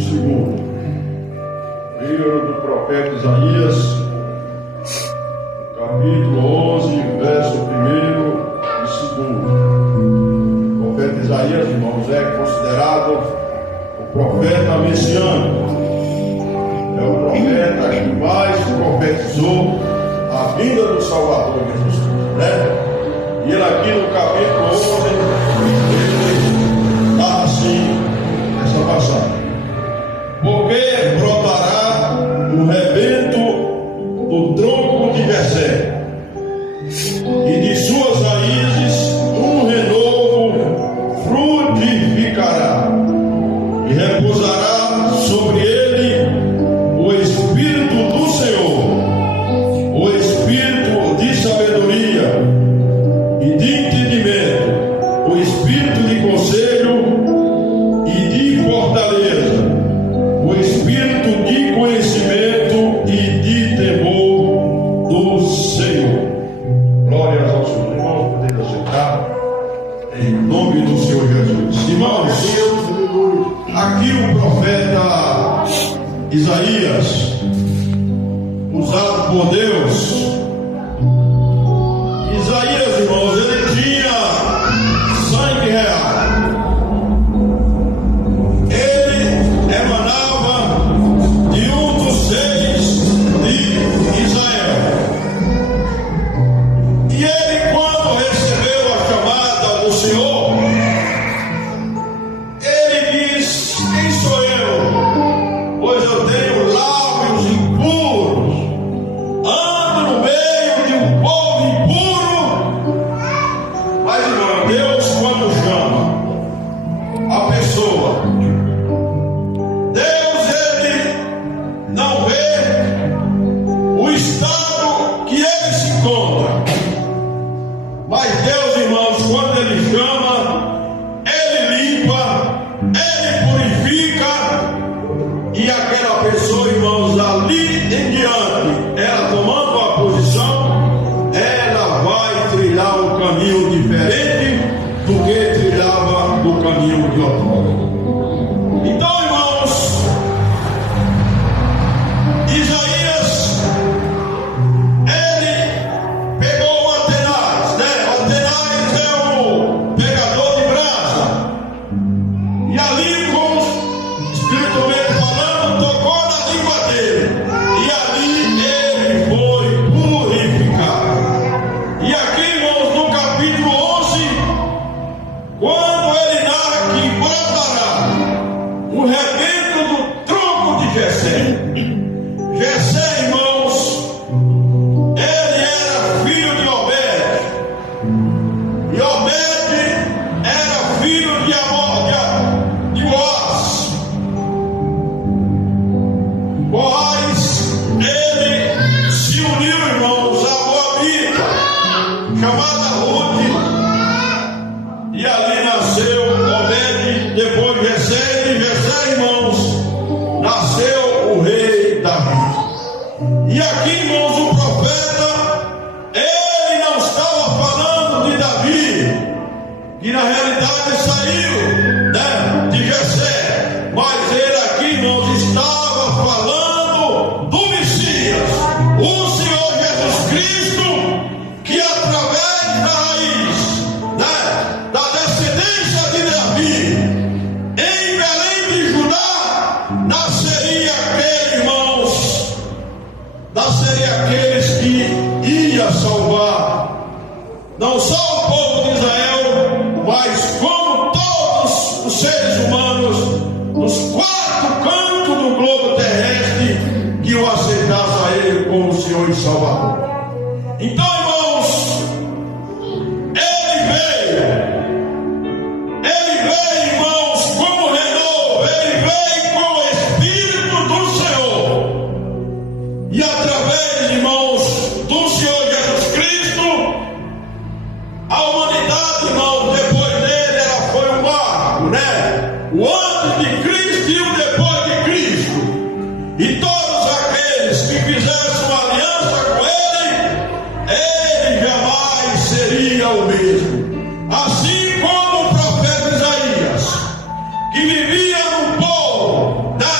2. Livro do profeta Isaías, capítulo 11, verso 1 e 2. O profeta Isaías, irmãos, é considerado o profeta messiânico. É o profeta que mais profetizou a vinda do Salvador Jesus Cristo, né? E ele aqui no capítulo 11, ele dá assim essa passagem: porque brotará o rebento do tronco de Jessé, e de suas raízes um renovo frutificará, e repousará sobre ele o Espírito do Senhor, o Espírito de sabedoria e de entendimento, o Espírito de conselho e de fortaleza, o Espírito de conhecimento e de temor do Senhor. Glórias ao Senhor. Irmãos, podemos aceitar em nome do Senhor Jesus. Irmãos, aqui o profeta Isaías, usado por Deus. Isaías, irmãos, ele tinha sangue real. Ele emanava de um dos seis de Israel. E ele, quando recebeu a chamada do Senhor, ele diz: quem sou eu? Pois eu tenho lábios impuros, ando no meio de um povo impuro. Mas, irmão, Deus, quando chama a pessoa, Deus, ele não vê o estado que ele se encontra. Mas Deus, irmãos, quando ele chama, ele limpa, ele purifica. E aquela pessoa, irmãos, ali em diante, ela tomando a posição, ela vai trilhar um caminho diferente do que trilhava no caminho de outrora. Então, irmãos, Isaías, ele pegou o Atenaz, né? O Atenaz é o pegador de brasa. E ali, como espiritualmente falando, tocou na língua dele. E ali ele foi purificado. E aqui, irmãos, no capítulo 11, quando ele narra que brotará o rebento do tronco de Jessé. Jessé, irmãos, ele era filho de Obed. E Obed era filho de Boaz. Boaz, ele se uniu, irmãos, a Moabita, chamada Ruth. E ali nasceu Obed, depois Jessé, e de Jessé, irmãos, nasceu o rei Davi. E aqui, irmãos, o profeta, ele não estava falando de Davi, que na realidade saiu, né, de Jessé, mas ele aqui, irmãos, estava falando do Messias, o Senhor Jesus Cristo, que através da raiz, né, da descendência de Davi, em Belém de Judá, nasceria aquele, irmãos, nasceria aqueles que ia salvar não só o povo de Israel, mas como todos os seres humanos nos 4 cantos do globo terrestre que o aceitassem a ele como Senhor e Salvador. Então, irmãos, ele veio, irmãos, como renovo, ele veio com o Espírito do Senhor. E através, irmãos, do Senhor Jesus Cristo, a humanidade, irmãos, depois dele, ela foi um marco, né? O antes de Cristo e o depois de Cristo. E todos aqueles que fizessem uma aliança com ele jamais seria o mesmo. Assim como o profeta Isaías, que vivia no povo da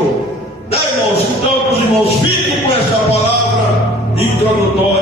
outro. Irmãos, então que os irmãos fiquem com esta palavra introdutória.